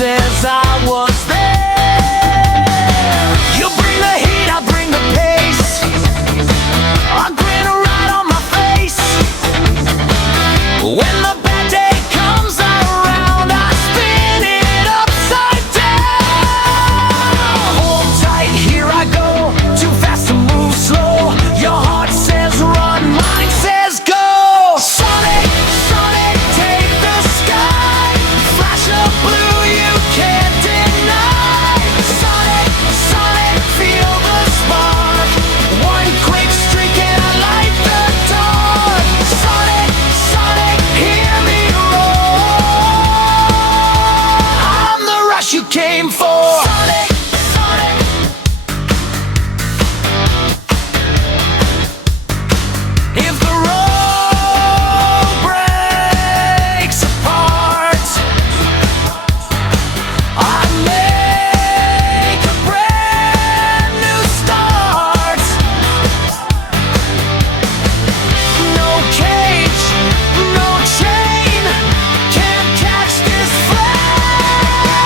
says I was there. You bring the heat, I bring the pace. A grin right on my face. When the bad day comes around, I spin it upside down. Hold tight, here I go. Too fast to move slow. Your heart says run, mine says go. Sonic, Sonic, take the sky. Flash of blue you can't deny. Sonic, Sonic, feel the spark. One quick streak and I light the dark. Sonic, Sonic, hear me roar. I'm the rush you came for. Sonic, Sonic. If the road breaks apart, I make a brand new start. No cage, no chain, can't catch this flame.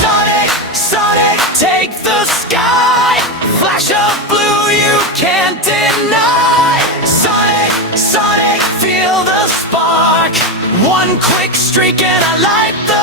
Sonic, Sonic, take the sky. Flash of blue you can't deny. Sonic, Sonic, feel the spark. One quick streak and I light the